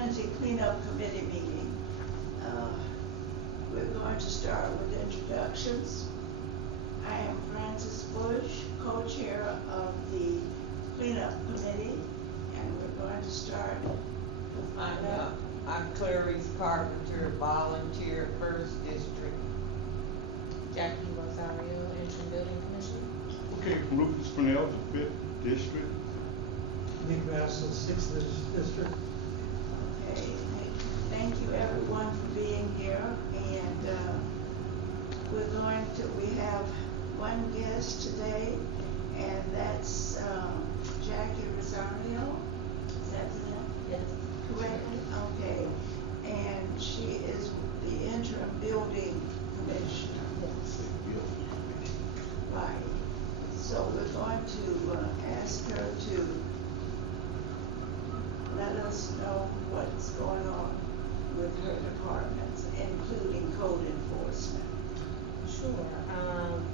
Community Cleanup Committee meeting. We're going to start with introductions. I am Frances Bush, co-chair of the Cleanup Committee, and we're going to start. I'm Clarice Carpenter, volunteer, First District. Jackie Rosario, Interim Building Commission. Okay, Rufus Fennell, the 5th District. Nick Bass, the 6th District. Okay, thank you everyone for being here, and we have one guest today, and that's Jackie Rosario. Is that the name? Yes. Correctly? Okay, and she is the interim building commissioner. Right. So we're going to ask her to let us know what's going on with her departments, including code enforcement. Sure.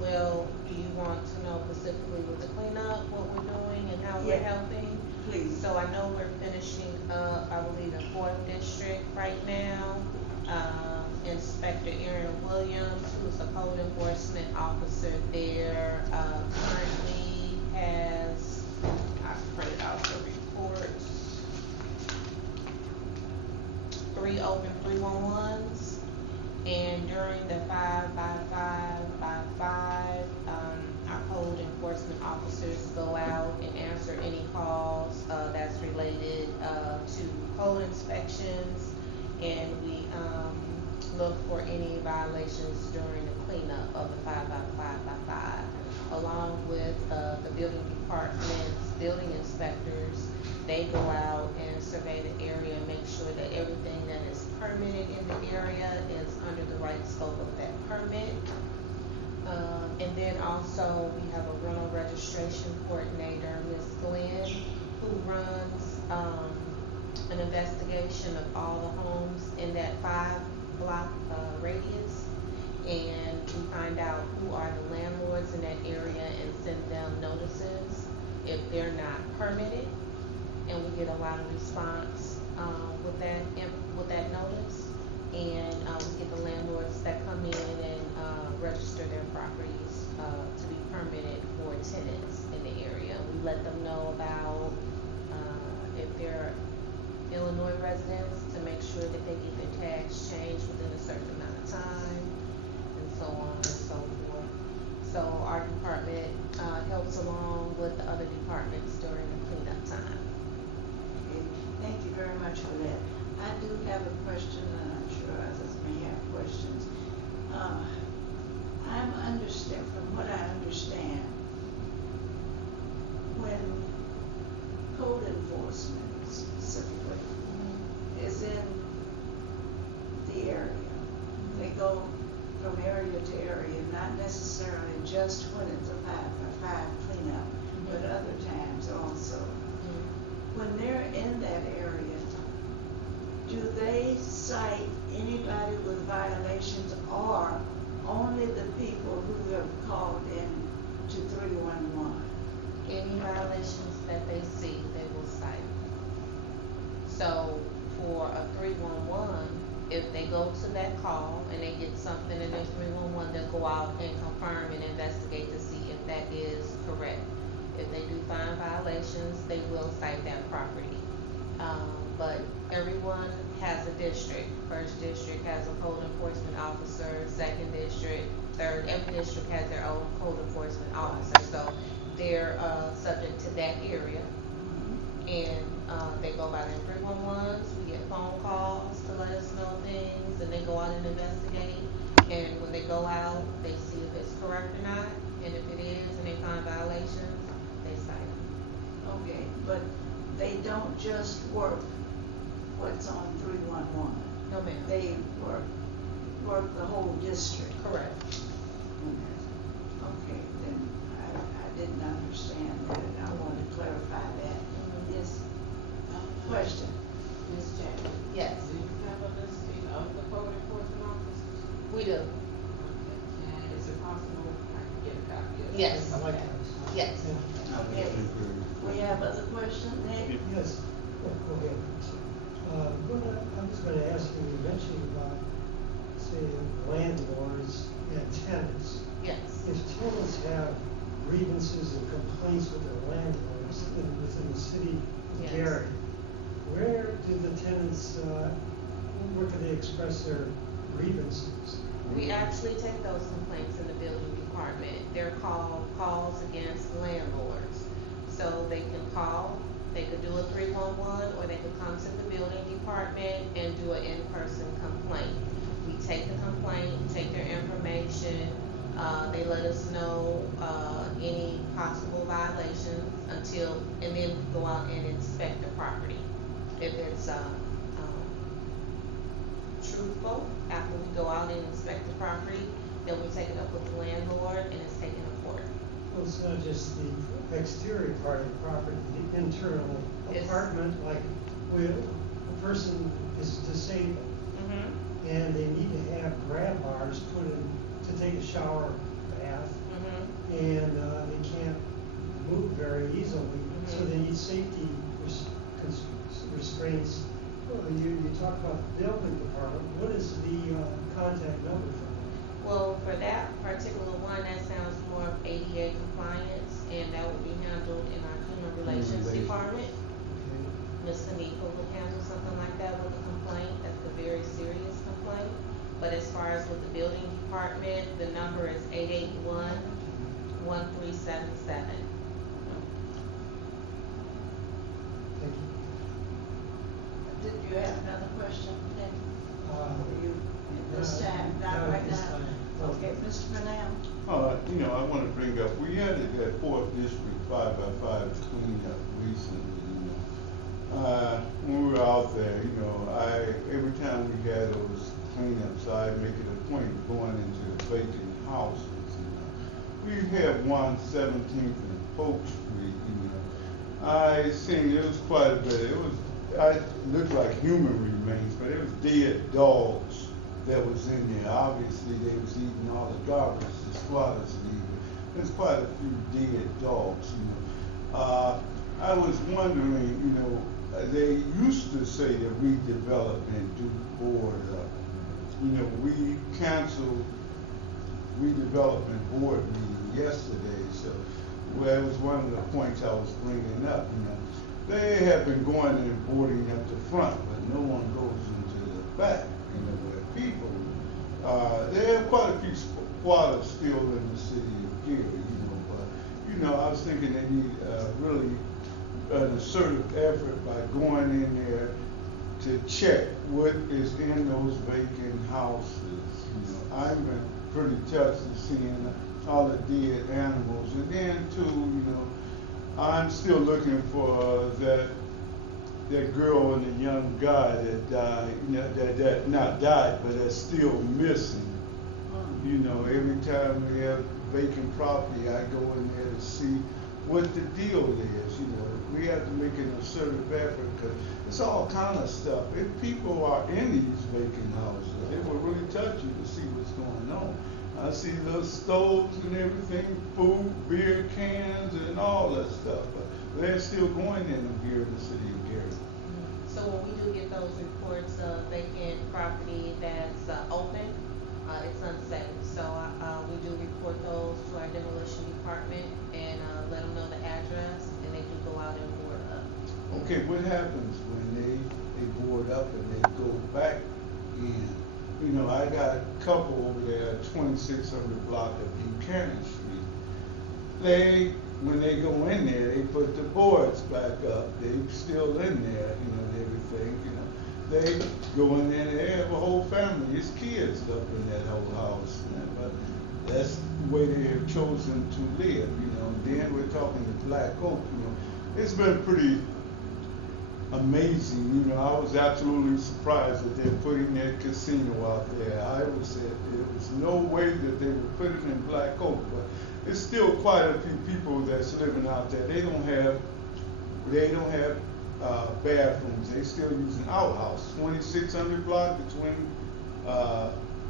Well, do you want to know specifically with the cleanup, what we're doing and how we're helping? Please. So I know we're finishing up, I believe, in 4th District right now. Inspector Aaron Williams, who's a code enforcement officer there, currently has, I've printed out the reports, 3 open 311s, and during the 5x5x5, our code enforcement officers go out and answer any calls that's related to code inspections, and we look for any violations during the cleanup of the 5x5x5, along with the building department's building inspectors. They go out and survey the area and make sure that everything that is permitted in the area is under the right scope of that permit. And then also we have a rental registration coordinator, Ms. Glenn, who runs an investigation of all the homes in that 5-block radius, and we find out who are the landlords in that area and send them notices if they're not permitted, and we get a lot of response with that notice, and we get the landlords that come in and register their properties to be permitted for tenants in the area. We let them know about if they're Illinois residents, to make sure that they get their tags changed within a certain amount of time, and so on and so forth. So our department helps along with the other departments during the cleanup time. Okay. Thank you very much for that. I do have a question, and I'm sure others may have questions. From what I understand, when code enforcement specifically is in the area, they go from area to area, not necessarily just when it's a 5x5 cleanup, but other times also. When they're in that area, do they cite anybody with violations, or only the people who have called in to 311? Any violations that they see, they will cite. So for a 311, if they go to that call and they get something in their 311, they'll go out and confirm and investigate to see if that is correct. If they do find violations, they will cite that property. But everyone has a district. First District has a code enforcement officer, 2nd District, 3rd, every district has their own code enforcement officer. So they're subject to that area. And they go by their 311s, we get phone calls to let us know things, and they go out and investigate. And when they go out, they see if it's correct or not, and if it is, and they find violations, they cite them. Okay, but they don't just work what's on 311. No, ma'am. They work the whole district. Correct. Okay, then I didn't understand that, and I want to clarify that. Yes. Question. Ms. Jackson? Yes, Do you have a listing of the code enforcement officers? we do. And is it possible I can get a copy of it? Yes. I like that. Yes. Okay. We have other questions, Nick? Yes. Go ahead. I was gonna ask you mentioned about, say, landlords and tenants. Yes. If tenants have grievances and complaints with their landlords within the city of Yes. Gary, where do the tenants, where can they express their grievances? We actually take those complaints in the building department. They're called calls against landlords. So they can call, they could do a 311, or they could come to the building department and do an in-person complaint. We take the complaint, take their information, they let us know, any possible violations and then go out and inspect the property. If it's, truthful, after we go out and inspect the property, then we take it up with the landlord and it's taken to court. Well, it's not just the exterior part of the property, the internal It's- apartment, like where a person is disabled Mm-hmm, and they need to have grab bars put in to take a shower, bath, mm-hmm. and they can't move very easily, so Mhm. they need safety restraints. You talk about the building department, what is the contact number for that? Well, for that particular one, that sounds more of ADA compliance, and that would be handled in our human relations Relations. department. Okay. Ms. Tanika would handle something like that with a complaint, that's a very serious complaint. But as far as with the building department, the number is 881-1377. Thank you. Did you have another question, Nick? Uh, Or you, this no, time, no, not right this now? time. Okay, Mr. Burnell? I want to bring up, we had it at Fourth District 5x5 cleanup recently, when we were out there, every time we had those cleanups, I make it a point of going into the vacant houses, We have 117th and Polk Street, I seen, it was quite a bit, it looked like human remains, but it was dead dogs that was in there. Obviously, they was eating all the garbage the squatters leaving. There's quite a few dead dogs, I was wondering, they used to say that redevelopment do board up. We canceled redevelopment board meeting yesterday, so that was one of the points I was bringing up, They have been going and boarding up the front, but no one goes into the back, where people, there are quite a few squatters still in the city of Gary, but, I was thinking they need, really an assertive effort by going in there to check what is in those vacant houses, I've been pretty touched to seeing all the dead animals, and then too, I'm still looking for that girl and the young guy that died, that not died, but that's still missing. Every time we have vacant property, I go in there to see what the deal is, We have to make an assertive effort, because it's all kind of stuff. If people are in these vacant houses, it will really touch you to see what's going on. I see little stoves and everything, food, beer cans, and all that stuff, but they're still going in them here in the city of Gary. So when we do get those reports of vacant property that's open, it's unsafe. So we do report those to our demolition department and let them know the address, and they do go out and board up. Okay, what happens when they board up and they go back in? I got a couple over there at 2600 block of Buchanan Street. When they go in there, they put the boards back up. They still in there, and everything, They go in there, they have a whole family, his kids up in that whole house, but that's the way they have chosen to live, Then we're talking to Black Oak, It's been pretty amazing, I was absolutely surprised that they're putting that casino out there. There was no way that they would put it in Black Oak, but there's still quite a few people that's living out there. They don't have bathrooms. They still use an outhouse. 2600 block between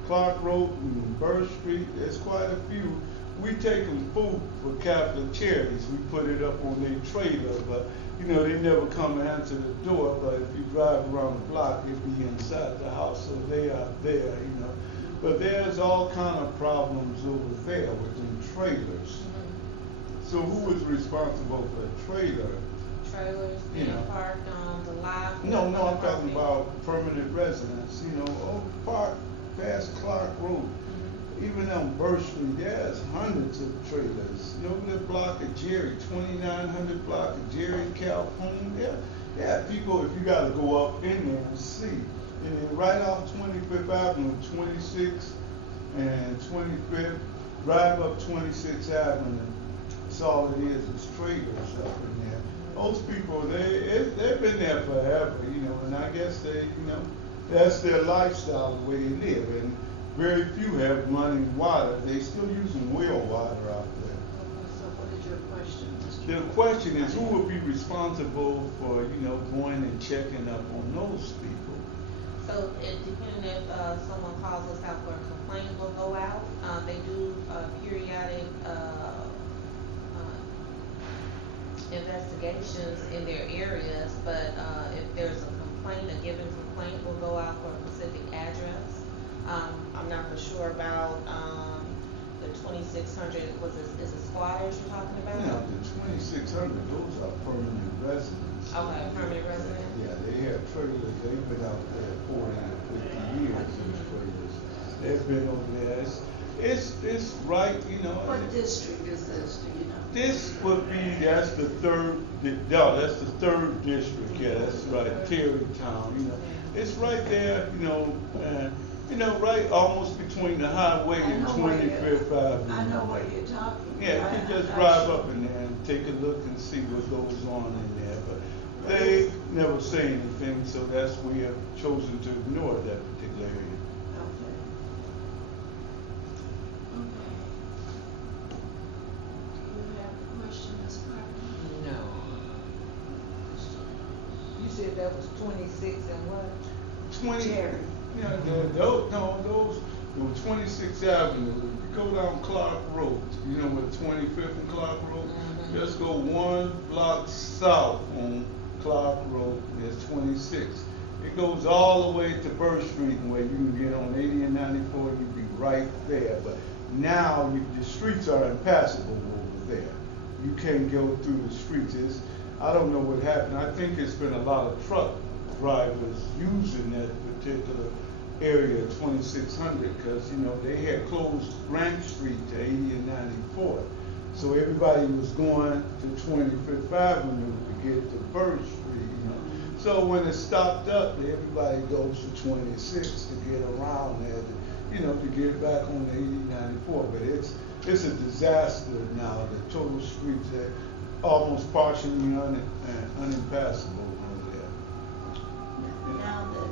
Clark Road and Burr Street. There's quite a few we take them food for Catholic Charities, we put it up on their trailer, but, you know, they never come and answer the door, but if you drive around the block, it'd be inside the house, so they are there, you know. But there's all kind of problems over there with them trailers. So who is responsible for a trailer? Trailers You being know. parked on the lot. No, I'm talking about permanent residents, you know, over Park, past Clark Road. Even on Birch Street, there's hundreds of trailers. You know, the block of Jerry, 2900 block of Jerry Calhoun, there are people, if you gotta go up in there and see. And then right off 25th Avenue, 26 and 25th, drive up 26th Avenue, that's all it is trailers up in there. Those people, they've been there forever, you know, and I guess they, you know, that's their lifestyle, the way they live. And very few have running water. They still using well water out there. So what is your question, Mr. The question is, who will be responsible for, you know, going and checking up on those people? So it depending if, someone calls us out for a complaint, we'll go out. They do, periodic, investigations in their areas, but, if there's a complaint, a given complaint, we'll go out for a specific address. I'm not for sure about, the 2600, is it squatters you're talking about? You know, the 2600, those are permanent residents. Okay, permanent resident? Yeah, they have trailers, they've been out there 40 to 50 years, these trailers. They've been over there. It's right, you know. What district is this, do you know? This would be, that's the third district, yeah, that's right, Terrytown, you know. It's right there, you know, right almost between the highway I and know where you- 25th Avenue. I know what you're talking about. Yeah, you can just drive up in there and take a look and see what goes on in there, but they never say anything, so that's why we have chosen to ignore that particular area. Okay. Okay. Do you have a question, Ms. Parker? No. You said that was 26 and what? 20, Jerry. yeah, those 26th Avenue, if you go down Clark Road, you know, with 25th and Clark Road, just go one block south on Clark Road, there's 26. It goes all the way to Birch Street, where you can get on 80 and 94, you'd be right there. But now the streets are impassable over there. You can't go through the streets. I don't know what happened. I think it's been a lot of truck drivers using that particular area, 2600, because, you know, they had closed Grant Street to 80 and 94. So everybody was going to 25th Avenue to get to Birch Street, you know. So when it stopped up, everybody goes to 26 to get around there, you know, to get back on the 80, 94. But it's a disaster now. The total streets are almost partially unimpassable over there. Now that,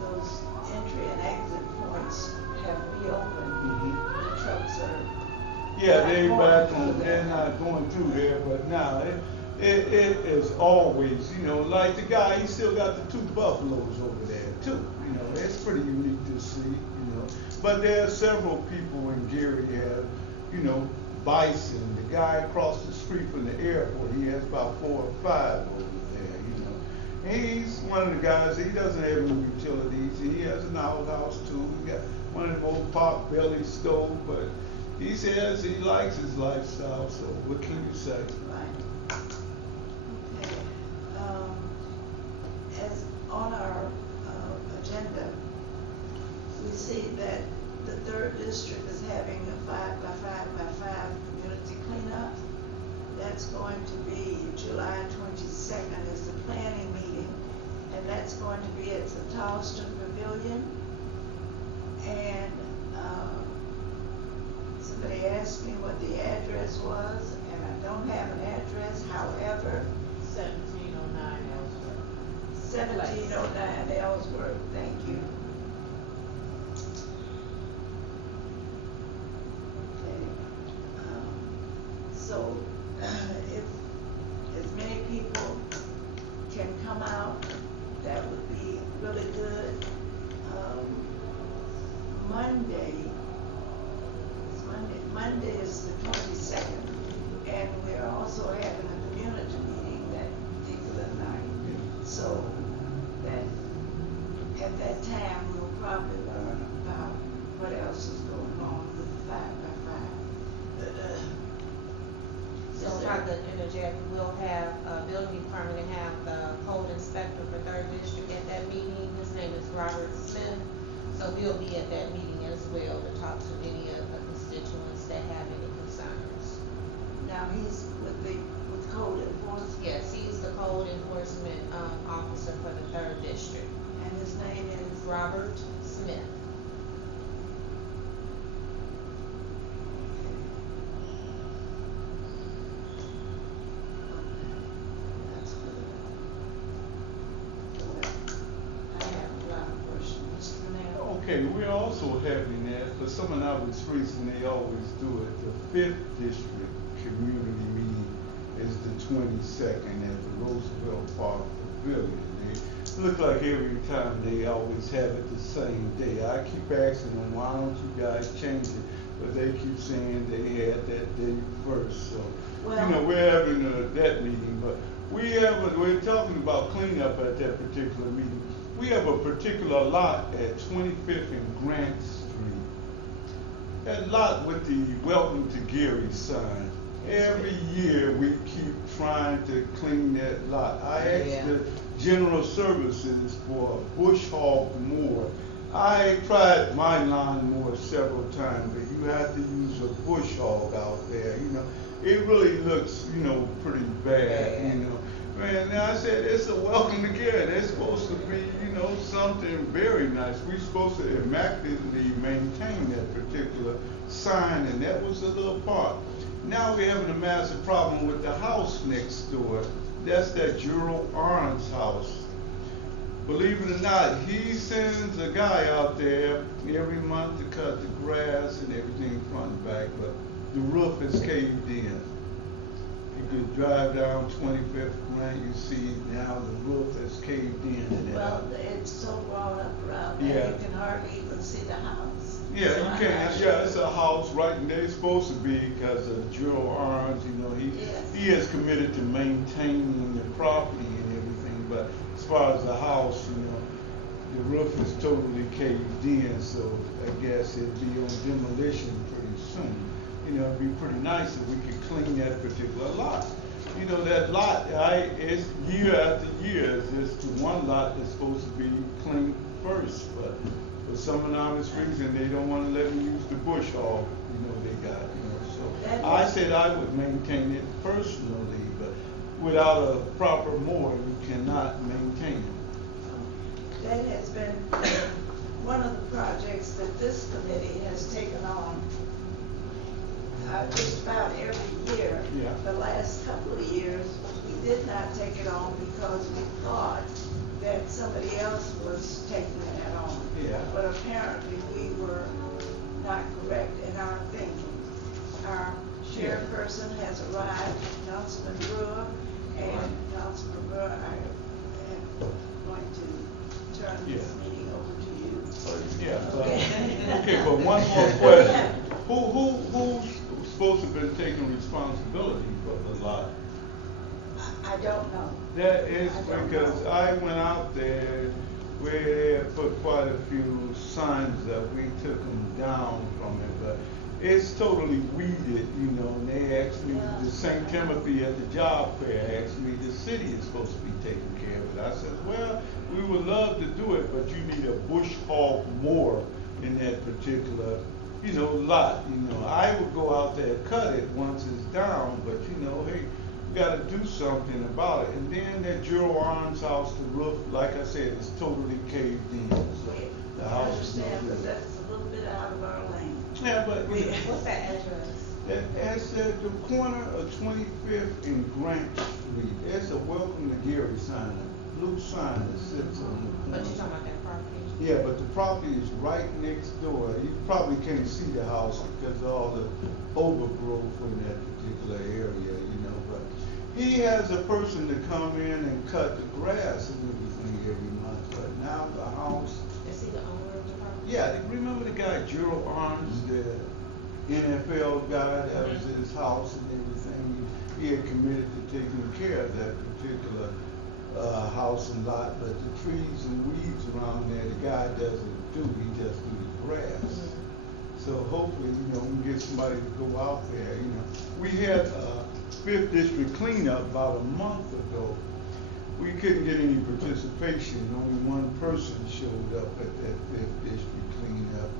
those entry and exit points have reopened, the trucks are. Yeah, they not back going on, through they're there. not going through there, but now it is always, you know, like the guy, he still got the 2 buffaloes over there too. You know, it's pretty unique to see, you know. But there are several people in Gary have, you know, bison. The guy across the street from the airport, he has about 4 or 5 over there, you know. He's one of the guys, he doesn't have no utilities. He has an outhouse too. He got one of them old pot belly stove, but he says he likes his lifestyle, so what can you say? Right. Okay. As on our agenda, we see that the 3rd district is having a 5x5x5 community cleanup. That's going to be July 22nd is the planning meeting, and that's going to be at the Charleston Pavilion. And somebody asked me what the address was, and I don't have an address. However, 1709 Ellsworth. 1709 Ellsworth, thank you. Okay, so if as many people can come out, that would be really good. Monday, to interject, we'll have, building department and have the code inspector for third district at that meeting. His name is Robert Smith. So he'll be at that meeting as well to talk to any of the constituents that have any concerns. Now, he's with code enforcement, Yes, he's the code enforcement, officer for the third district. and his name is Robert Smith. That's good. I have a lot of questions for now. Okay, we're also having that, for some of our reason, they always do it, the fifth district community meeting is the 22nd at the Roosevelt Park Pavilion. They look like every time they always have it the same day. I keep asking them, why don't you guys change it? But they keep saying they had that day first, so, Well- you know, we're having that meeting, but we're talking about cleanup at that particular meeting. We have a particular lot at 25th and Grant Street. That lot with the Welcome to Gary sign. Every year, we keep trying to clean that lot. I asked the General Services for a bush hog mower. I tried my lawnmower several times, but you have to use a bush hog out there, you know. It really looks, you know, pretty bad, you know. Man, now I said, it's a welcome to Gary. It's supposed to be, you know, something very nice. We're supposed to immaculately maintain that particular sign, and that was a little part. Now we're having a massive problem with the house next door. That's that Gerald Arns house. Believe it or not, he sends a guy out there every month to cut the grass and everything front and back, but the roof is caved in. You could drive down 25th Grant, you see now the roof is caved in. And Well, it's so wrought up around there, Yeah. you can hardly even see the house. Yeah, So you I'm can. not Yeah, sure. it's a house right, and they're supposed to be because of Gerald Arns. You know, Yes. he is committed to maintaining the property and everything. But as far as the house, you know, the roof is totally caved in, so I guess it'd be on demolition pretty soon. You know, it'd be pretty nice if we could clean that particular lot. You know, that lot, it's year after year, it's the one lot that's supposed to be cleaned first, but for some anonymous reason, they don't wanna let me use the bush hog, you know, they got, you know, so. That I is- said I would maintain it personally, but without a proper mower, you cannot maintain it. That has been one of the projects that this committee has taken on just about every year. Yeah. The last couple of years, we did not take it on because we thought that somebody else was taking it on. Yeah. But apparently, we were not correct in our thinking. Our chairperson has arrived, Councilman Brewer, and Councilman Brewer, I am going to turn this Yeah. meeting over to you. Yeah, but, Okay. okay, but one more question. Who's supposed to be taking responsibility for the lot? I don't know. That is I don't because know. I went out there, we had put quite a few signs up, we took them down from it, but it's totally weeded, you know, and they asked me, Yeah. the St. Timothy at the job fair asked me, the city is supposed to be taking care of it. I said, well, we would love to do it, but you need a bush hog mower in that particular, you know, lot, you know. I would go out there and cut it once it's down, but you know, hey, we gotta do something about it. And then that Gerald Arms house, the roof, like I said, is totally caved in, so the I house is no understand, but good. that's a little bit out of our lane. Yeah, but you know, What's that address? that's at the corner of 25th and Grant Street. It's a welcome to Gary sign, a blue sign that sits on the But corner. you talking about that property? Yeah, but the property is right next door. You probably can't see the house because of all the overgrowth in that particular area, you know, but he has a person to come in and cut the grass and everything every month, but now the house, Is he the owner of the property? yeah, remember the guy Gerald Arms, the NFL guy that was at his house and everything? He had committed to taking care of that particular house and lot, but the trees and weeds around there, the guy doesn't do, he just do the grass. So hopefully, we can get somebody to go out there, We had, Fifth District cleanup about a month ago. We couldn't get any participation, only one person showed up at that Fifth District cleanup,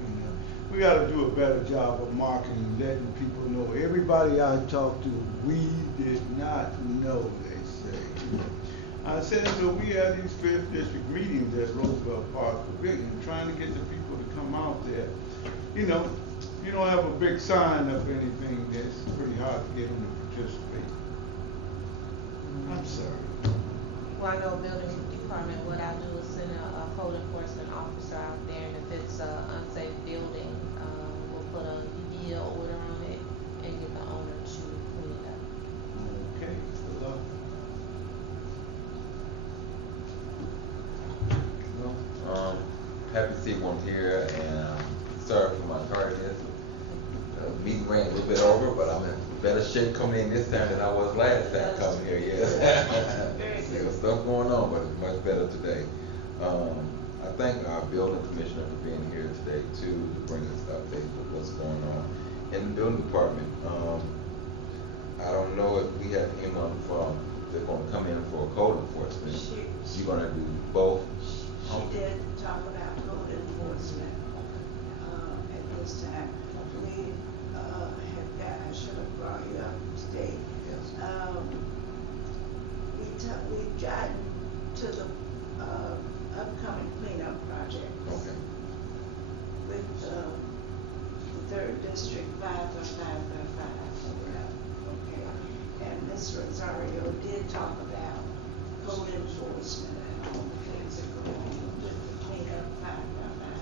We gotta do a better job of marketing, letting people know. Everybody I talked to, we did not know, they say. I said, so we had these Fifth District meetings at Roosevelt Park Pavilion, trying to get the people to come out there. You don't have a big sign up anything, it's pretty hard to get them to participate. I'm sorry. Well, I know building department, what I do is send a code enforcement officer out there, and if it's a unsafe building, we'll put a UDL order on it and get the owner to clean it up. Okay, good luck. Happy to see everyone here, and sorry for my tardiness. Meeting ran a little bit over, but I'm in better shape coming in this time than I was last time coming here, yes. There was stuff going on, but it's much better today. I thank our building commissioner for being here today too, to bring us updates of what's going on in the building department. I don't know if we have anyone from, they're gonna come in for code enforcement. You're gonna do both? She did talk about code enforcement, at this time. We, I should have brought you up to date. Yes. We've gotten to the, upcoming cleanup project. Okay. With, the third district 5 by 5 by 5. Okay. And Ms. Rosario did talk about code enforcement and all the things that go on with the cleanup 5 by 5.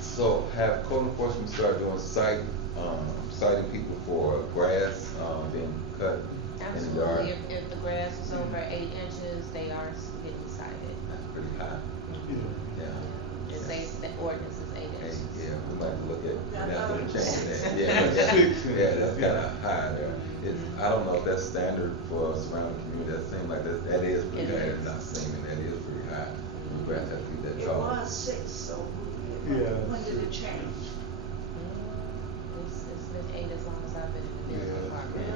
So have code enforcement start doing citing people for grass, being cut in the yard? Absolutely, if the grass is over 8 inches, they are getting cited. That's pretty high. Yeah. It says the ordinance is 8 inches. Yeah, we might look at, Yeah, changing that. Six Yeah, inches, that's yeah. kinda high there. It's, I don't know if that's standard for surrounding community, that seems like that is pretty It high, is. it's not seeming, that is pretty high. The grass has to be that It tall. was 6, so Yeah. when did it change? It's been 8 as long as I've been in the building Yeah. department.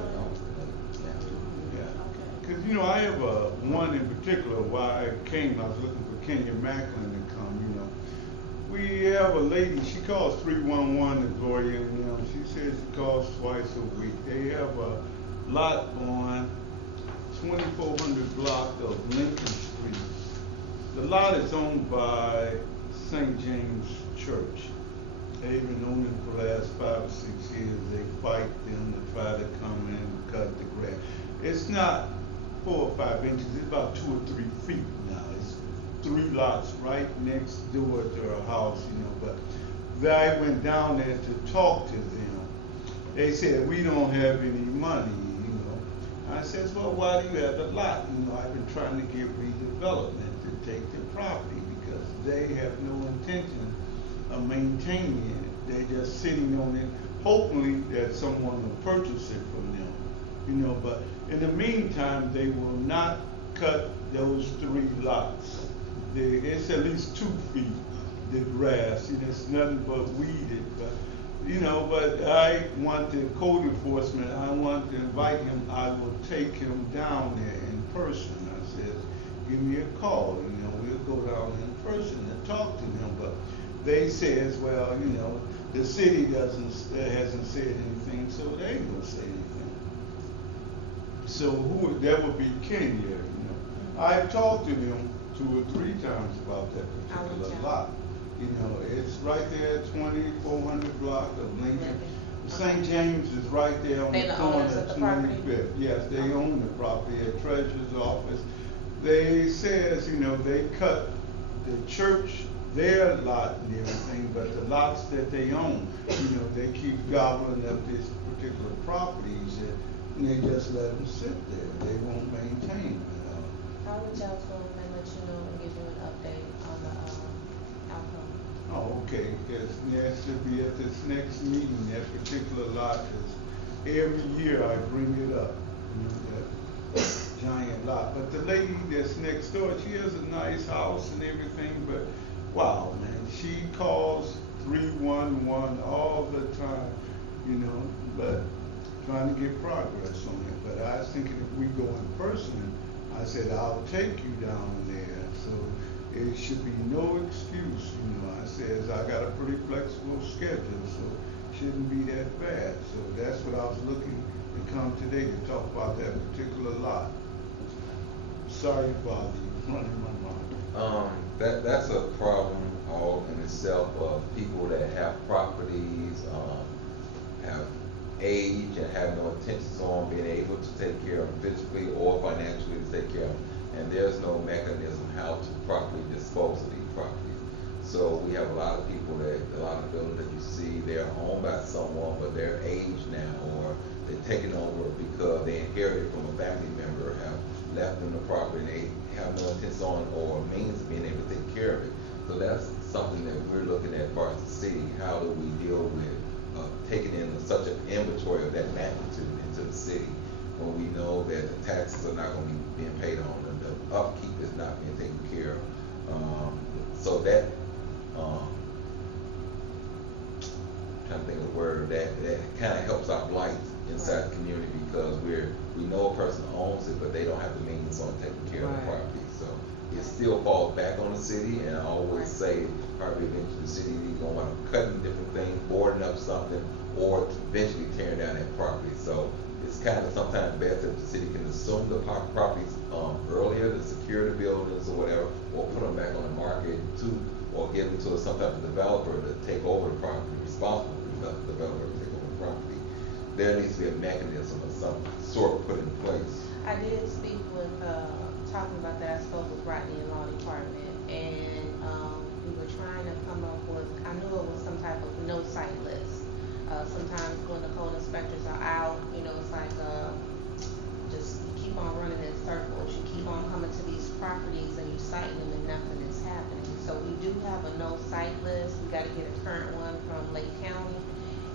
Yeah. Okay. Cause I have one in particular, why I came, I was looking for Kenya Macklin to come, We have a lady, she calls 311 to Gloria and them, she says she calls twice a week. They have a lot on 2400 block of Lincoln Street. The lot is owned by St. James Church. They've been owning it for the last 5 or 6 years. They fight them to try to come in and cut the grass. It's not 4 or 5 inches, it's about 2 or 3 feet now. It's 3 lots right next door to her house, but I went down there to talk to them. They said, we don't have any money, I says, well, why do you have the lot? I've been trying to get redevelopment to take the property because they have no intention of maintaining it. They're just sitting on it, hopefully that someone will purchase it from them, but in the meantime, they will not cut those 3 lots. It's at least 2 feet, the grass, it's nothing but weeded, but I want the code enforcement, I want to invite him, I will take him down there in person. I said, give me a call, we'll go down in person and talk to them, but they says, well, the city hasn't said anything, so they ain't gonna say anything. So that would be Kenya, I've talked to them 2 or 3 times about that particular lot. It's right there at 2400 block of Lincoln. St. James is right there on They the the corner owners of of the property? 25th. Yes, they own the property at Treasurer's office. They says, they cut the church, their lot and everything, but the lots that they own, they keep gobbling up this particular properties and they just let them sit there. They won't maintain them. I'll reach out to them and let you know and give you an update on the outcome. Oh, okay, because that should be at this next meeting, that particular lot is, every year I bring it up, that giant lot. But the lady that's next door, she has a nice house and everything, but wow, man, she calls 311 all the time, you know, but trying to get progress on it. But I was thinking if we go in person, I said, I'll take you down there, so it should be no excuse, you know. I says, I got a pretty flexible schedule, so it shouldn't be that bad. So that's what I was looking to come today to talk about that particular lot. Sorry to bother you, running my mouth. That's a problem all in itself of people that have properties, have age and have no intentions on being able to take care of them physically or financially to take care of them. And there's no mechanism how to properly dispose of these properties. So we have a lot of people a lot of buildings that you see, they're owned by someone, but they're aged now, or they're taken over because they inherited from a family member, have left them the property, and they have no intention on or means of being able to take care of it. So that's something that we're looking at as far as the city. How do we deal with taking in such an inventory of that magnitude into the city when we know that the taxes are not going to be being paid on, and the upkeep is not being taken care of. So that, trying to think of the word, that kind of helps our blight inside the community, because we know a person owns it, but they don't have the means on taking care of the property. So it still falls back on the city, and I always say probably eventually the city is going to want to cutting different things, boarding up something, or eventually tearing down that property. So it's kind of sometimes best if the city can assume the properties earlier to secure the buildings or whatever, or put them back on the market too, or give them to some type of developer to take over the property, responsible for the developer to take over the property. There needs to be a mechanism of some sort put in place. I did speak with, talking about that, I spoke with Rodney in law department, and, we were trying to come up with, I knew it was some type of no site list. Sometimes when the code inspectors are out, you know, it's like, just keep on running in circles. You keep on coming to these properties and you citing them and nothing is happening. So we do have a no site list. We gotta get a current one from Lake County,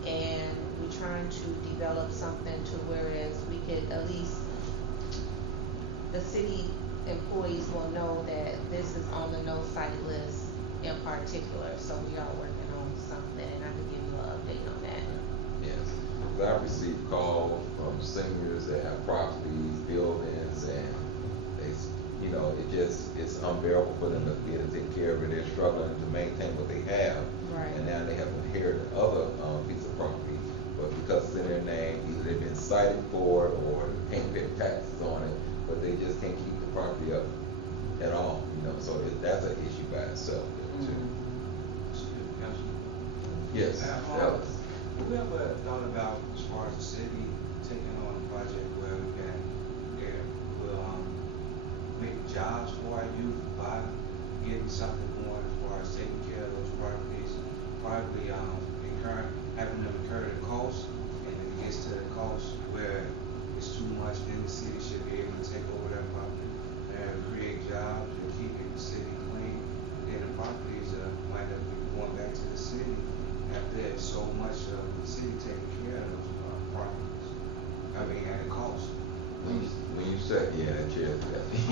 and we're trying to develop something to whereas we could at least, the city employees will know that this is on the no site list in particular. So we are working on something, and I can give you an update on that. Yes, because I receive calls from seniors that have properties, buildings, and they, you know, it's unbearable for them to be able to take care of it. They're struggling to maintain what they have. Right. And now they have inherited other piece of property, but because it's in their name, either they've been cited for it or they can't pay taxes on it, but they just can't keep the property up at all, you know, so that's an issue by itself too. Yes, Dallas. Have we ever thought about, as far as the city taking on a project where we can, will make jobs for our youth by getting something going as far as taking care of those properties, probably having them incur the cost, and if it gets to the cost where it's too much, then the city should be able to take over that property and create jobs and keeping the city clean. Then the properties might have been going back to the city after there's so much of the city taking care of those properties. I mean, at a cost. When you said, yeah, that chair,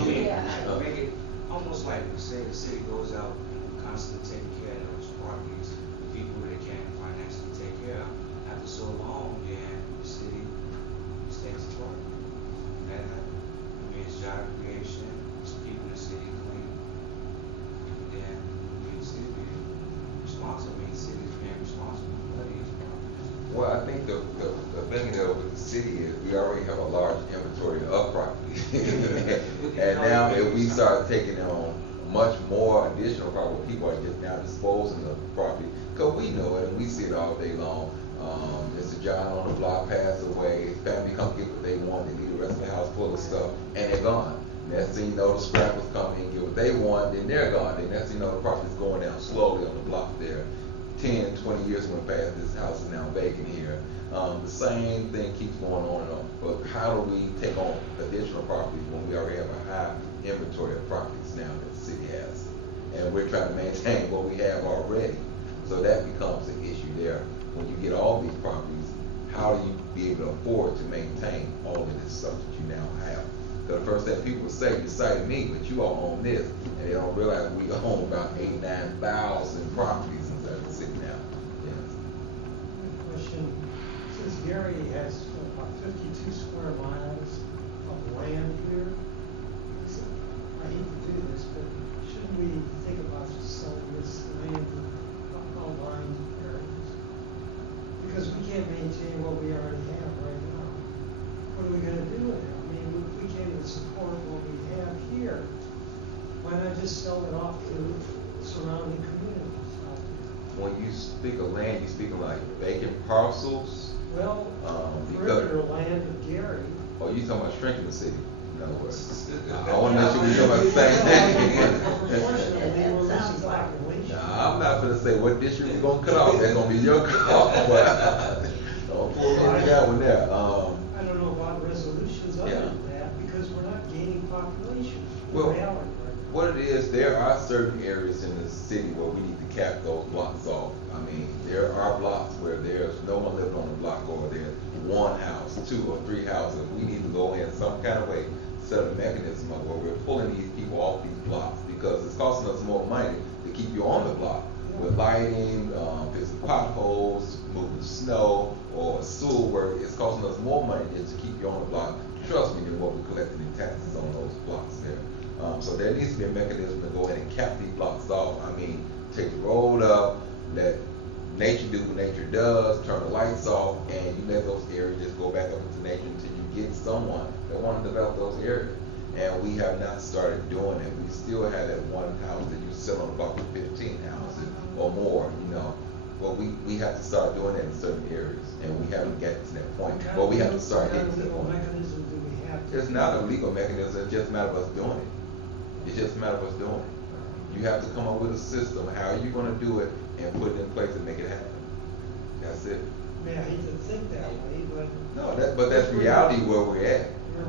Make it almost like, say, the city goes out and constantly taking care of those properties, the people that can't financially take care of. After so long, then the city takes the property. That happens. I mean, it's job creation, it's keeping the city clean. Then the city being responsible, I mean, the city's being responsible for these properties. Well, I think the thing though with the city is we already have a large inventory of property. And now if we start taking on much more additional property, people are just now disposing of property, because we know it and we see it all day long. Mr. John on the block passed away, his family come get what they want, they leave the rest of the house full of stuff, and they're gone. Next thing you know, the scrappers come in, get what they want, then they're gone. Then next thing you know, the property's going down slowly on the block there. 10, 20 years went past, this house is now vacant here. The same thing keeps going on and on. But how do we take on additional properties when we already have a high inventory of properties now that the city has? And we're trying to maintain what we have already. So that becomes an issue there. When you get all these properties, how do you be able to afford to maintain all of this stuff that you now have? Because the first thing people will say, you cited me, but you all own this. And they don't realize we own about 8,000 to 9,000 properties inside the city now. Gary has about 52 square miles of land here. So, I hate to do this, but shouldn't we think about selling this land in outlying areas? Because we can't maintain what we already have right now. What are we gonna do with it? I mean, if we can't even support what we have here, why not just sell it off to surrounding communities out there? When you speak of land, you speak of like vacant parcels, Well, because- perimeter land of Gary. or you talking about shrinking the city? In other words, I Yeah, wanna make sure we talking about the same Unfortunately, thing. we're Sounds losing like- population. Nah, I'm not gonna say what district you're gonna cut off, that's gonna be your call, but don't pull me into that one there, I don't know about resolutions other Yeah. than that, because we're not gaining population. Well, Reality right now. what it is, there are certain areas in the city where we need to cap those blocks off. I mean, there are blocks where there's no one living on the block, or there's one house, 2 or 3 houses. We need to go in some kind of way, set up a mechanism of where we're pulling these people off these blocks, because it's costing us more money to keep you on the block. With lighting, fixing potholes, moving snow, or sewer work, it's costing us more money just to keep you on the block. Trust me, than what we're collecting in taxes on those blocks there. So there needs to be a mechanism to go in and cap these blocks off. I mean, take the road up, let nature do what nature does, turn the lights off, and you let those areas just go back up into nature until you get someone that wanna develop those areas. And we have not started doing it. We still have that one house that you sell on the block with 15 houses or more, you know. But we have to start doing that in certain areas, and we haven't gotten to that point. But we have to start getting to that What point. kind of legal mechanism do we have? to- It's not a legal mechanism, it's just a matter of us doing it. It's just a matter of us doing it. You have to come up with a system, how are you gonna do it, and put it in place and make it happen. That's it. I mean, I hate to think that way, but. No, but that's reality where we're at. You know,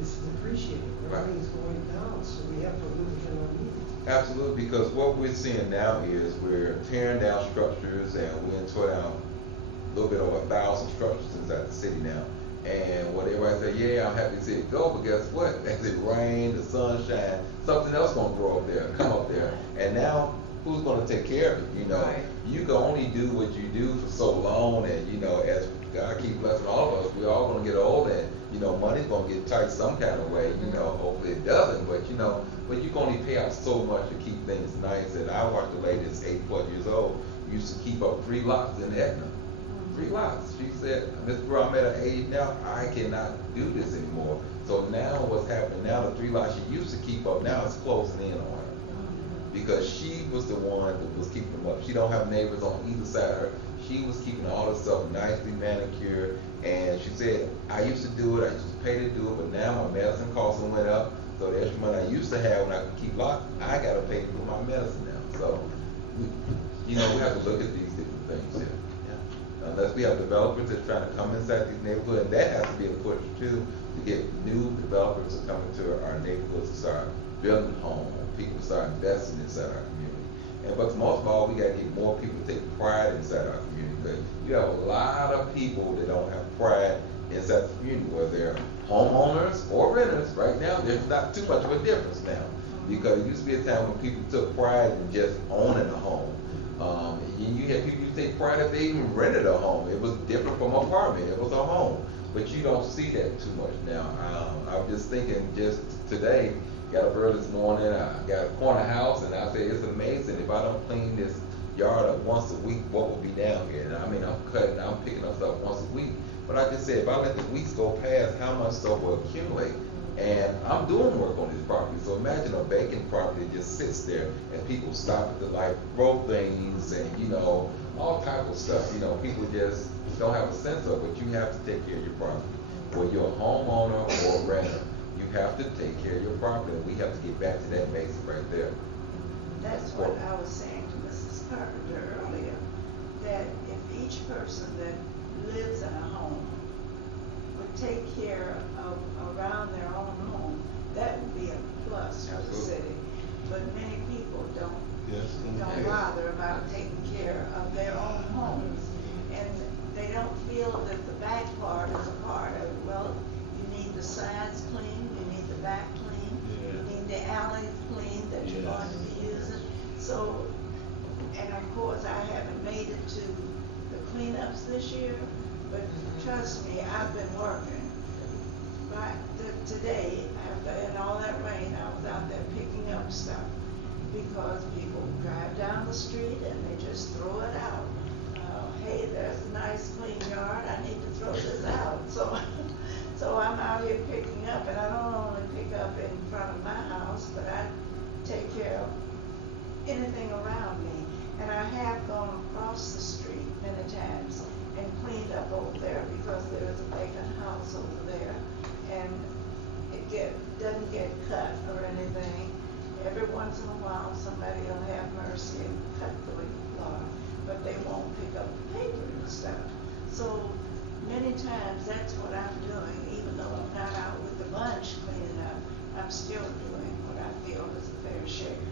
it's depreciating, Right. everything's going down, so we have to live within our means. Absolutely, because what we're seeing now is we're tearing down structures, and we're tore down a little bit over 1,000 structures inside the city now. And what everybody say, yeah, I'm happy to see it go, but guess what? As it rain, the sunshine, something else gonna grow up there, come up there. And now, who's gonna take care of it, you know? Right. You can only do what you do for so long, and you know, as God keep blessing all of us, we're all gonna get old, and you know, money's gonna get tight some kind of way, you know, hopefully it doesn't, but you know, but you can only pay out so much to keep things nice. And I watched a lady that's 80+ years old, used to keep up 3 lots in Etna. 3 lots. She said, Mr. Bro, I'm at an age now, I cannot do this anymore. So now what's happening now, the 3 lots she used to keep up, now it's closing in on her. Because she was the one that was keeping them up. She don't have neighbors on either side of her. She was keeping all her stuff nicely manicured. And she said, I used to do it, I used to pay to do it, but now my medicine costs went up. So the extra money I used to have when I could keep locked, I gotta pay for my medicine now. So, we have to look at these different things here. Unless we have developers that are trying to come inside these neighborhoods, and that has to be a push too, to get new developers to come into our neighborhoods to start building homes, and people start investing inside our community. But most of all, we gotta get more people to take pride inside our community, because you have a lot of people that don't have pride inside the community, whether they're homeowners or renters. Right now, there's not too much of a difference now, because it used to be a time when people took pride in just owning a home. You had people who take pride if they even rented a home. It was different from an apartment. It was a home. But you don't see that too much now. I'm just thinking just today, got up early this morning, I got a corner house, and I said, it's amazing if I don't clean this yard up once a week, what will be down here? And I mean, I'm picking up stuff once a week. But I just said, if I let the weeks go past, how much stuff will accumulate? And I'm doing work on this property, so imagine a vacant property that just sits there and people stop at the light, throw things, and you know, all type of stuff. You know, people just don't have a sense of it. You have to take care of your property. Whether you're a homeowner or a renter, you have to take care of your property, and we have to get back to that basic right there. That's what I was saying to Mrs. Carpenter earlier, that if each person that lives in a home would take care of around their own home, that would be a plus for the city. But many people don't bother about taking care of their own homes. And they don't feel that the back part is a part of it. Well, you need the sides clean, you need the back clean, you need the alley clean that you're going to be using. So, and of course, I haven't made it to the cleanups this year, but trust me, I've been working. Today, in all that rain, I was out there picking up stuff because people drive down the street and they just throw it out. Hey, there's a nice clean yard, I need to throw this out. So I'm out here picking up, and I don't only pick up in front of my house, but I take care of anything around me. And I have gone across the street many times and cleaned up over there because there is a vacant house over there, and it doesn't get cut or anything. Every once in a while, somebody will have mercy and cut the lawn, but they won't pick up the paper and stuff. So many times, that's what I'm doing, even though I'm not out with the bunch cleaning up, I'm still doing what I feel is a fair share.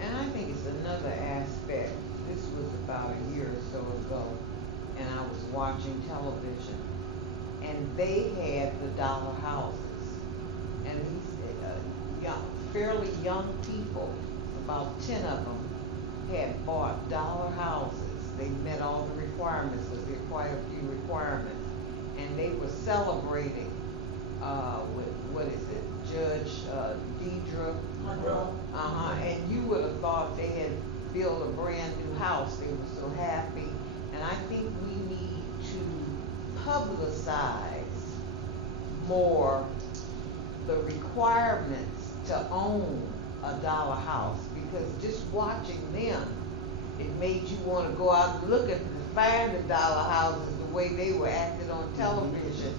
And I think it's another aspect. This was about a year or so ago, and I was watching television, and they had the dollar houses, and these fairly young people, about 10 of them, had bought dollar houses. They met all the requirements, because there are quite a few requirements, and they were celebrating with, what is it, Judge Deidre Monroe. And you would have thought they had built a brand new house. They were so happy. And I think we need to publicize more the requirements to own a dollar house, because just watching them, it made you want to go out and look at the find the dollar houses the way they were acted on television.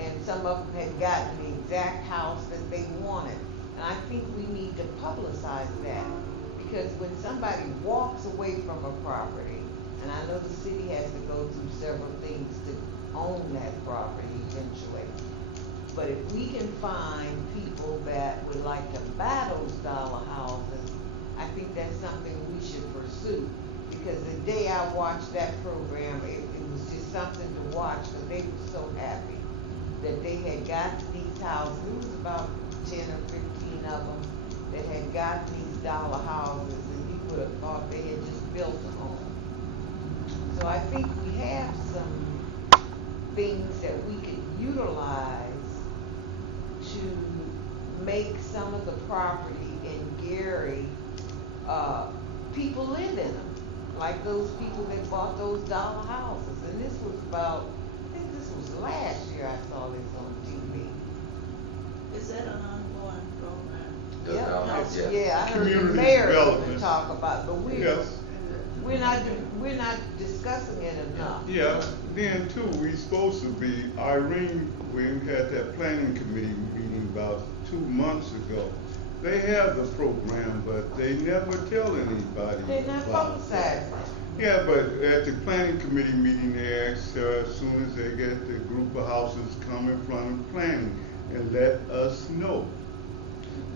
And some of them had gotten the exact house that they wanted. And I think we need to publicize that, because when somebody walks away from a property, and I know the city has to go through several things to own that property eventually, but if we can find people that would like to buy those dollar houses, I think that's something we should pursue. Because the day I watched that program, it was just something to watch, because they were so happy that they had got these houses. It was about 10 or 15 of them that had got these dollar houses, and you would have thought they had just built a home. So I think we have some things that we could utilize to make some of the property in Gary, people live in them, like those people that bought those dollar houses. And this was about, I think this was last year I saw this on TV. Is that an ongoing program? Yeah, Yeah. yeah, I heard the Community mayor development. talk about, but Yes. we're not discussing it enough. Yeah, then too, we supposed to be, Irene, we had that planning committee meeting about 2 months ago. They have the program, but they never tell anybody They're not about it. publicizing. Yeah, but at the planning committee meeting, they asked her as soon as they get the group of houses come in front of planning and let us know.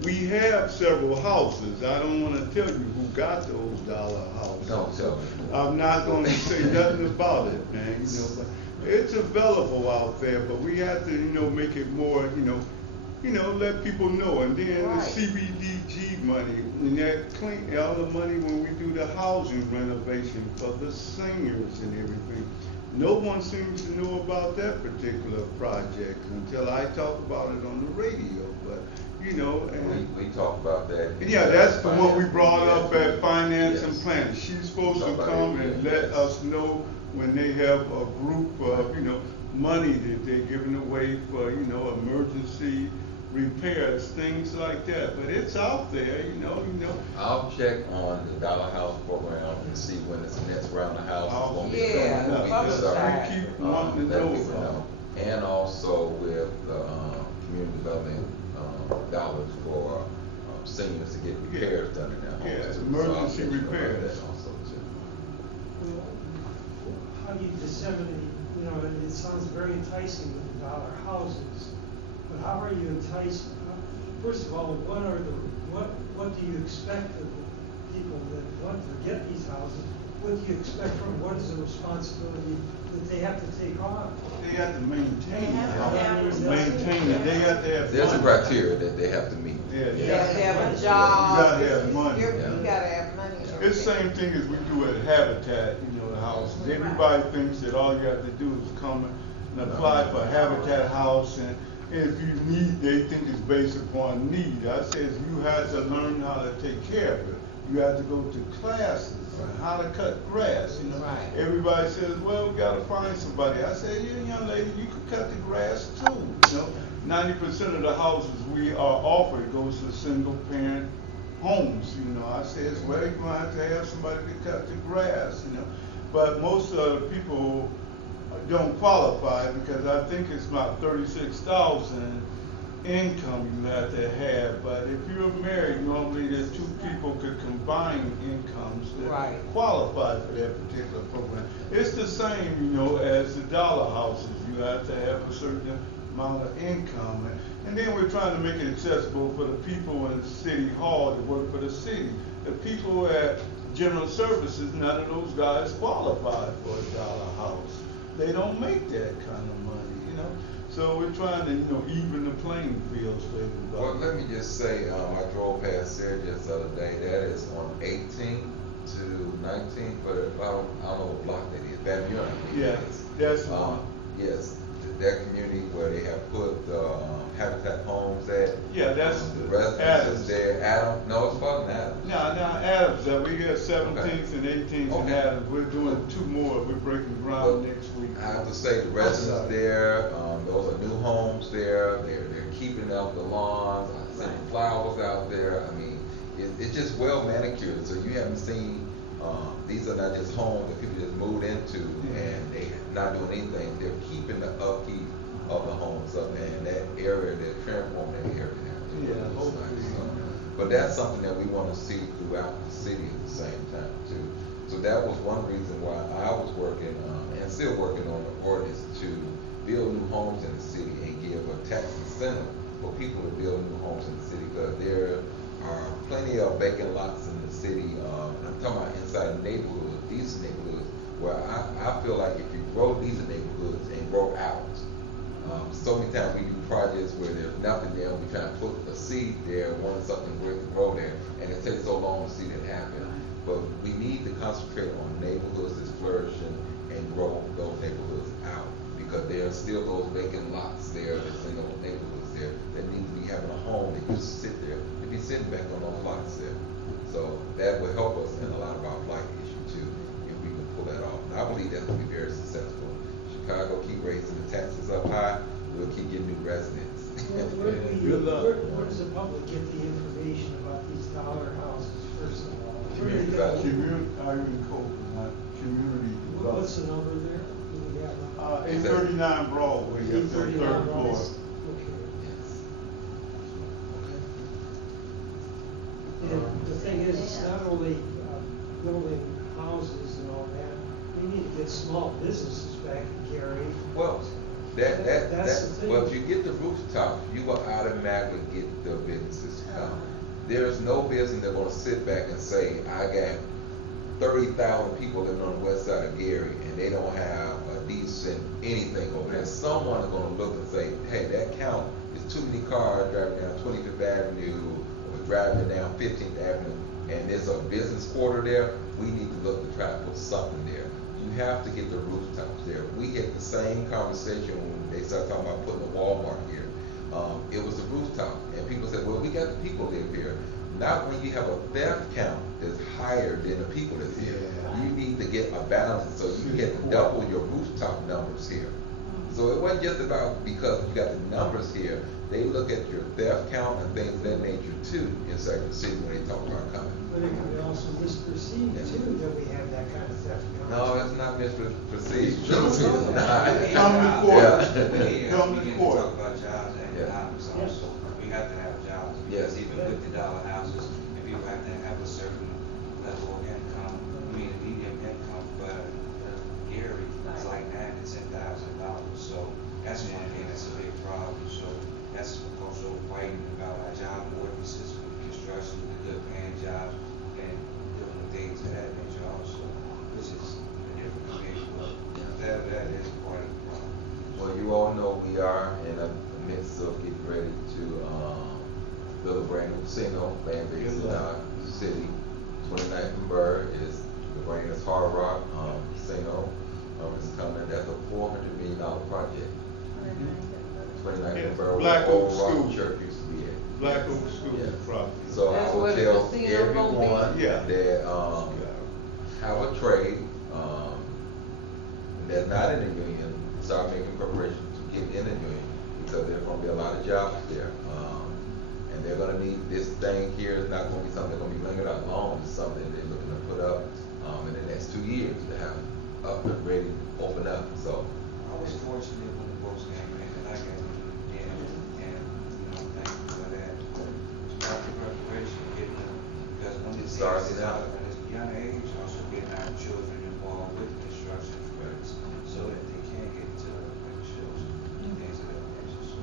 We have several houses. I don't wanna tell you who got those dollar houses. Don't tell me. I'm not gonna say nothing about it, man, you know, but it's available out there, but we have to, make it more, let people know. And then Right. the CBDG money, and that clean, all the money when we do the housing renovation for the seniors and everything. No one seems to know about that particular project until I talk about it on the radio, but, and. We talked about that. Yeah, that's the one we Finance. brought up at Finance and Yes. Planning. She's supposed to Talk about come it, and yes. let us know when they have a group of, money that they're giving away for, emergency repairs, things like that. But it's out there, I'll check on the dollar house program and see when it's the next round of houses gonna be Yeah, coming up. publicize. We keep wanting to Let know people about know. And also with the, community development, dollars for, seniors to get repairs done in their homes. Yeah, too. emergency So I'll let you know about repairs. that also, too. How do you disseminate, it sounds very enticing with the dollar houses, but how are you enticing? First of all, what do you expect of the people that want to get these houses? What do you expect from, what is the responsibility that they have to take on? They have to maintain They have to have it. Maintain it. They have to have. There's a money. criteria that they have to meet. Yeah, You have to have a You job. gotta have money. You gotta have money. It's the same thing as we do at Habitat, how houses. Everybody thinks that all you have to do is come and apply for a Habitat house, and if you need, they think it's based upon need. I says you have to learn how to take care of it. You have to go to classes on how to cut grass, you know. Right. Everybody says, well, we gotta find somebody. I said, yeah, young lady, you can cut the grass too, you know. 90% of the houses we are offered goes to single parent homes, you know. I says, well, you're gonna have to have somebody to cut the grass, you know. But most of the people don't qualify because I think it's about 36,000 income you have to have. But if you're married, normally there's two people could combine incomes that Right. qualify for that particular program. It's the same, you know, as the dollar houses. You have to have a certain amount of income. And then we're trying to make it accessible for the people in City Hall that work for the city. The people at General Services, none of those guys qualify for a dollar house. They don't make that kind of money, you know. So we're trying to, you know, even the playing fields for everybody. Well, let me just say, I drove past there just the other day, that is on 18 to 19, but I don't know what block that is, Van Buren, I think it Yeah, is. that's one. Yes, that community where they have put, Habitat homes at. Yeah, that's The the residences Adams. there, Adam, no, it's about Adams. No, Adams, we got 17th and 18th and Okay. Adams. We're doing two more. We're breaking ground next week. I have to say, the residents there, those are new homes there, they're keeping up the lawns, I see the flowers out there, I mean, it's just well manicured, so you haven't seen, these are not just homes that people just moved into and they not doing anything, they're keeping the upkeep of the homes up there in that area, they're transforming that area now. Yeah, It's hopefully. nice, so. But that's something that we wanna see throughout the city at the same time too. So that was one reason why I was working, and still working on the ordinance to build new homes in the city and give a tax incentive for people to build new homes in the city, because there are plenty of vacant lots in the city. I'm talking about inside the neighborhood, decent neighborhoods, where I feel like if you grow decent neighborhoods and grow out, so many times we do projects where there's nothing there, we try to put a seed there, wanting something great to grow there, and it takes so long to see that happen. But we need to concentrate on neighborhoods that's flourishing and grow those neighborhoods out, because there are still those vacant lots there that's in those neighborhoods there that need to be having a home that used to sit there, to be sitting back on those lots there. So that will help us in a lot of our blight issue too, if we can pull that off. And I believe that will be very successful. Chicago keep raising the taxes up high, we'll keep getting new residents. Good luck. Where does the public get the information about these dollar houses, first of all? Where do they Community get development. Community, Irene Copeland, not community What's the development. number there? Do we have? 839 Broadway, up there, 839 third floor. Okay. Yes. And the thing is, it's not only building houses and all that, we need to get small businesses back in Gary. Well, That's the thing. well, if you get the rooftop, you will automatically get the businesses to come. There's no business that's gonna sit back and say, I got 30,000 people living on the west side of Gary and they don't have a decent anything over there. Someone is gonna look and say, hey, that count is too many cars driving down 25th Avenue or driving down 15th Avenue, and there's a business quarter there. We need to look to try to put something there. You have to get the rooftops there. We had the same conversation when they started talking about putting a Walmart here. It was the rooftop, and people said, well, we got the people live here. Not when you have a theft count that's higher than the people that's here. Yeah. You need to get a balance, so you get to double your rooftop numbers here. So it wasn't just about because you got the numbers here, they look at your theft count and things of that nature too inside the city when they talk about coming. But it can be also misperceived too, that we have that kind of theft. No, it's not misperceived. No, It's no. not. Come to court. Yeah. Come to We court. talk about jobs and Yeah. economics Yes. also. We have to have jobs. Yes. Because even with the dollar houses, and people have to have a certain level of income, I mean, medium income, but Gary, it's like $9,000 to $10,000. So that's one thing that's a big problem. So that's also fighting about our job ordinances, construction, the good paying jobs, and doing things of that nature also, which is a different committee, but that is part of the problem. Well, you all know we are in the midst of getting ready to, build a brand new casino, land base in our city. 29th and Burr is the brand is Hard Rock, Casino, is coming, that's a $400 million project. 29 Yeah, Convertible, Black Oak Old Rock School. Church used to be at. Black Oak School Yeah. property. So That's I would where the tell casino gonna be? everyone Yeah. that, have a trade, that's not in the union, start making preparations to get in the union, because there's gonna be a lot of jobs there. And they're gonna need, this thing here is not gonna be something that's gonna be limited out long, it's something they're looking to put up, in the next 2 years to have up and ready, open up, so. I was fortunate when the Bulls came in, and I got in, and, thank you for that. Start the preparation, getting them, because when it's Starts it's out. at a young age, also getting our children involved with construction firms, so that they can get to apprenticeships and things of that nature, so.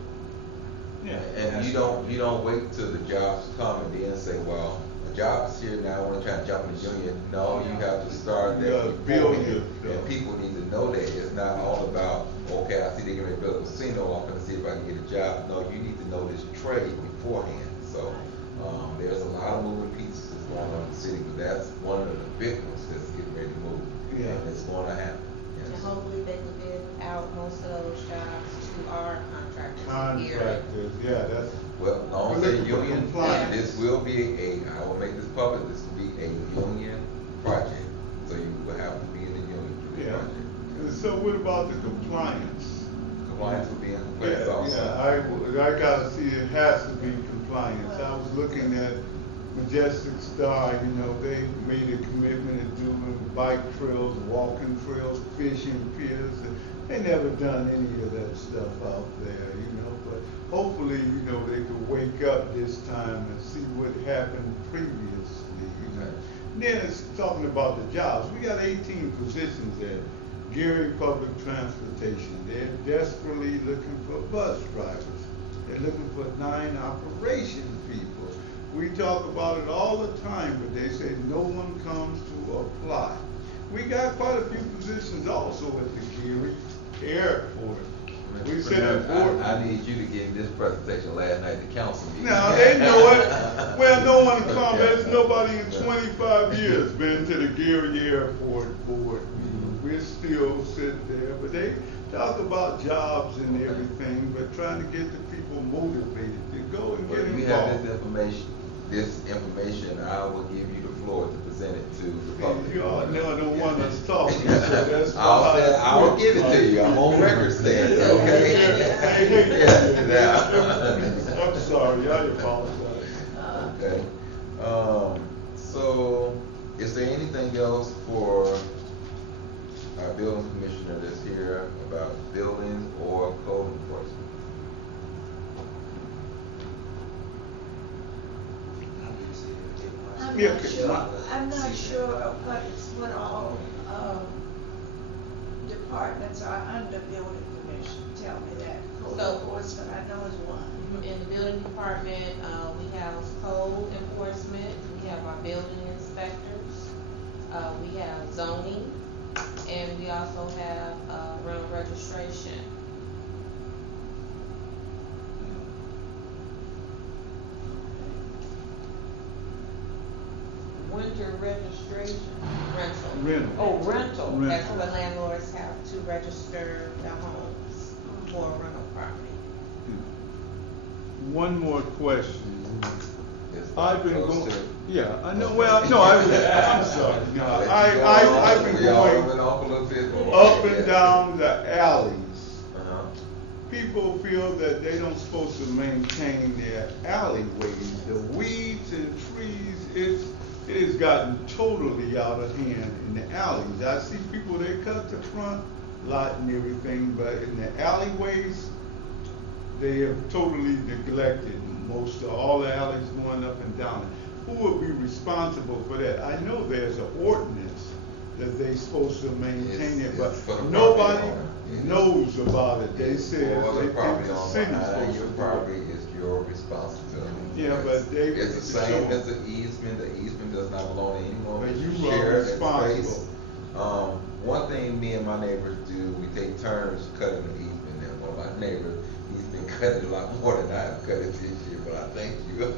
Yeah. And you don't wait till the jobs come and then say, well, the job is here now, I wanna try to jump in the union. No, you have to start You gotta that build beforehand. your- And people need to know that it's not all about, okay, I see they gonna build a casino, I'm gonna see if I can get a job. No, you need to know this trade beforehand. So, there's a lot of moving pieces that's going on in the city, but that's one of the big ones that's getting ready to move. Yeah. And it's gonna happen. And Yes. hopefully they can bid out most of those jobs to our contractors here. Contractors, yeah, that's, Well, long as We're a looking for union, compliance. this will be I will make this public, this will be a union project, so you will have to be in the union for this yeah. project. And so what about the compliance? Compliance will be in place also. Yeah, I gotta see, it has to be compliance. I was looking at Majestic Star, they made a commitment to doing bike trails, walking trails, fishing piers, and they never done any of that stuff out there, but hopefully, they could wake up this time and see what happened previously. Then it's talking about the jobs. We got 18 positions there. Gary Public Transportation, they're desperately looking for bus drivers. They're looking for 9 operation people. We talk about it all the time, but they say no one comes to apply. We got quite a few positions also at the Gary Airport. We said that board. I need you to give this presentation last night at the council meeting. Now, they know it. Well, no one come, there's nobody in 25 years been to the Gary Airport board. We're still sitting there, but they talk about jobs and everything, but trying to get the people motivated to go and Well, get if you have involved. this information, I will give you the floor to present it to the public. You all know I don't want us talking, so that's why. I'll give it to you, I'm on record saying it, okay? Hey, Yeah, now. I'm sorry, I apologize. Okay, so, is there anything else for our building commissioner that's here about buildings or code enforcement? I'm Yeah, not okay. sure, I'm not sure of what all, departments are under building commission, tell me that. Code So- enforcement, I know is one. In the building department, we have code enforcement, we have our building inspectors, we have zoning, and we also have, rental registration. Winter registration. Rental. Rental. Oh, rental. Rental. That's what landlords have to register their homes for a rental property. One more question. It's I've been close going, to- yeah, I know, well, no, I'm sorry, no, I've been We all going went off a little bit. up and down the alleys. Uh-huh. People feel that they don't supposed to maintain their alleyways, the weeds and trees, it has gotten totally out of hand in the alleys. I see people, they cut the front lot and everything, but in the alleyways, they have totally neglected most of all the alleys going up and down. Who would be responsible for that? I know there's an ordinance that they supposed to maintain it, but It's for the nobody property owner. knows about it. They say For they the think property the owner, city's behind supposed to your do it. property is your responsibility. Yeah, but they- It's the same as the easement does not belong to anyone. But but you share are that responsible. space. One thing me and my neighbors do, we take turns cutting the easement, and one of my neighbors, he's been cutting a lot more than I've cut it this year, but I thank you.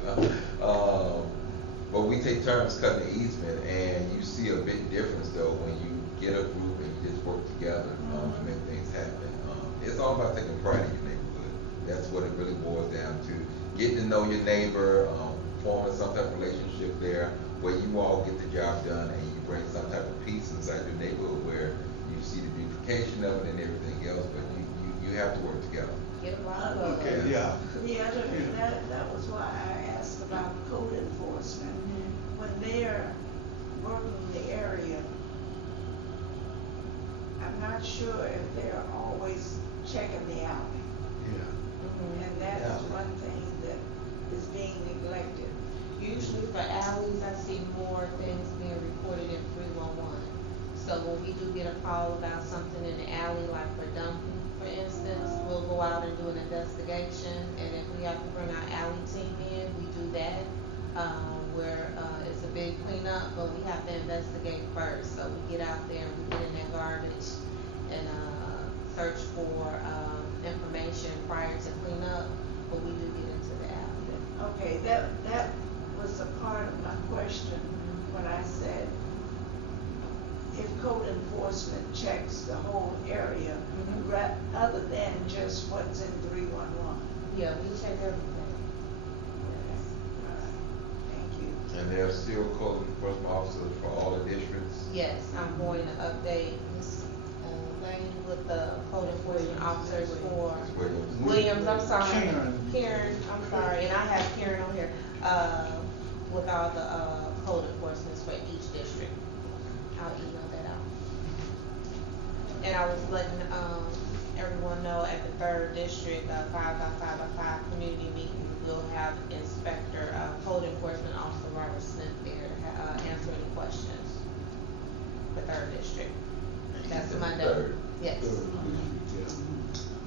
But we take turns cutting the easement, and you see a big difference though when you get a group and just work together, to make things happen. It's all about taking pride in your neighborhood. That's what it really boils down to. Getting to know your neighbor, forming some type of relationship there where you all get the job done and you bring some type of peace inside your neighborhood where you see the beautification of it and everything else, but you have to work together. Get a lot of. Okay, yeah. Yeah, that was why I asked about code enforcement. When they're working the area, I'm not sure if they're always checking the alley. Yeah. And that is Yeah. one thing that is being neglected. Usually for alleys, I see more things being reported in 311. So when we do get a call about something in the alley, like for dumping, for instance, we'll go out and do an investigation, and if we have to bring our alley team in, we do that. Where it's a big cleanup, but we have to investigate first. So we get out there and we get in that garbage and search for information prior to cleanup, but we do get into the alley. Okay, that was a part of my question when I said, if code enforcement checks the whole area, other than just what's in 311. Yeah, we check everything. Thank you. And there are still code enforcement officers for all the districts. Yes, I'm going to update Ms. Lane with the code enforcement officers for Ms. Williams. Williams, I'm sorry. Karen. I'm sorry, and I have Karen on here, with all the, code enforcements for each district. I'll email that out. And I was letting, everyone know at the 3rd district, 5x5x5 community meeting, we'll have Inspector, Code Enforcement Officer Robert Smith there, answer any questions. The 3rd district. That's Monday. Third. Yes.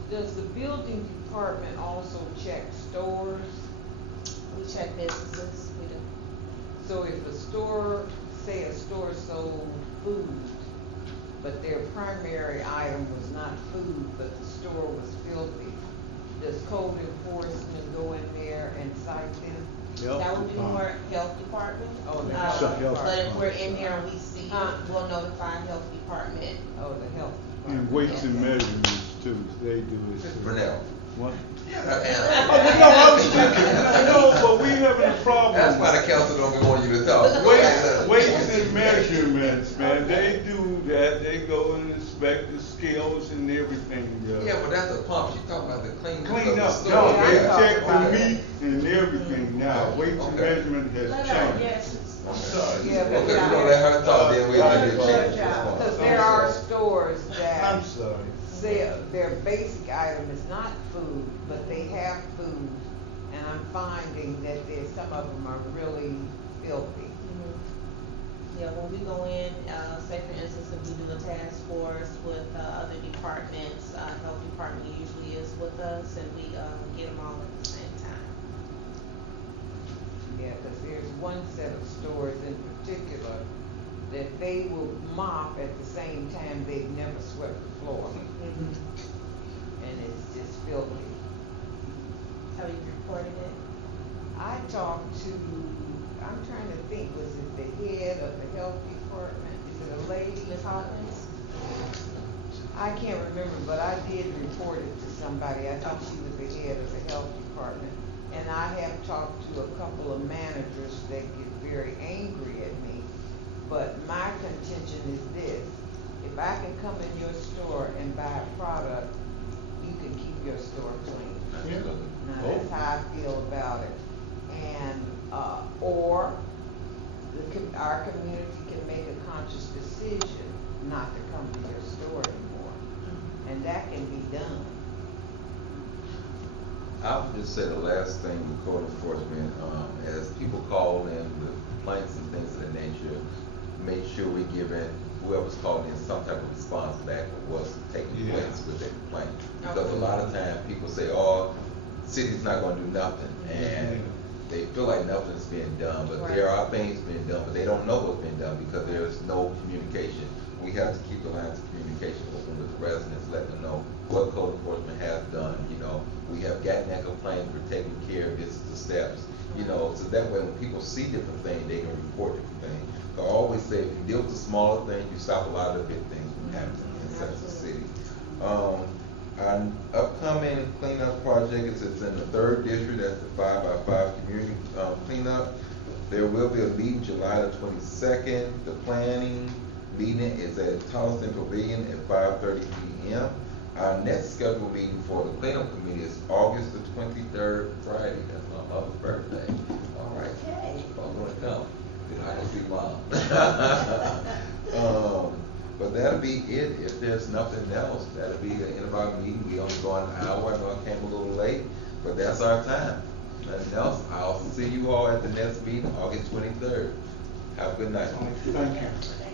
Does the building department also check stores? We check businesses, we do. So if a store, say a store sold food, but their primary item was not food, but the store was filthy, does code enforcement go in there and cite them? That would be more health department. Oh, the Health But if department. we're in there and we see it, we'll notify health department. Oh, the health And department. weights and measurements too, they do it. Mr. too. Brunel. What? Yeah, No, I was thinking, no, but we having a problem. that's why the council don't be wanting you to talk. Weights and measurements, man, they do that, they go and inspect the scales and everything, Yeah, but that's a pump, she talking about the cleaning of Clean the up, store. no, they Yeah. check the meat and everything now, weights and Okay. measurement has Let her, changed. yes, I'm sorry. Yeah, but Okay, we gonna let her talk, then we'll Right, give you a right. chance to respond. Cause there are stores that I'm sorry. say their basic item is not food, but they have food, and I'm finding that some of them are really filthy. Yeah, when we go in, say for instance, if we do a task force with, other departments, health department usually is with us, and we, get them all at the same time. Yeah, cause there's one set of stores in particular that they will mop at the same time they've never swept the floor. And it's just filthy. Have you reported it? I talked to, I'm trying to think, was it the head of the health department? Is it a lady? Ms. Hawkins? I can't remember, but I did report it to somebody. I thought she was the head of the health department. And I have talked to a couple of managers that get very angry at me. But my contention is this: if I can come in your store and buy a product, you can keep your store clean. Absolutely. Now, that's how I feel about it. And, or our community can make a conscious decision not to come to your store anymore. And that can be done. I would just say the last thing with code enforcement, as people call in with complaints and things of that nature, make sure we giving whoever's calling in some type of response back of what's taking Yeah. place with their complaint. Because a lot of times people say, oh, city's not gonna do nothing, and they feel like nothing's being done, but there are things being done, but they don't know what's being done because there's no communication. We have to keep the lines of communication open with the residents, let them know what code enforcement has done, you know. We have gotten that complaint, we're taking care of this is the steps, you know, so that way when people see different things, they can report different things. I always say, if you deal with the smaller things, you stop a lot of the big things from happening in such a city. Our upcoming cleanup project is, it's in the 3rd district, that's the 5x5 community, cleanup. There will be a meeting July the 22nd. The planning meeting is at Thomaston Pavilion at 5:30 p.m. Our next scheduled meeting for the cleanup committee is August the 23rd, Friday. That's my mother's birthday. All right. Okay. I'm gonna come. Then I can see mom. But that'll be it. If there's nothing else, that'll be the end of our meeting. We only go an hour. I know I came a little late, but that's our time. Nothing else. I'll see you all at the next meeting, August 23rd. Have a good night. Thank you. Thank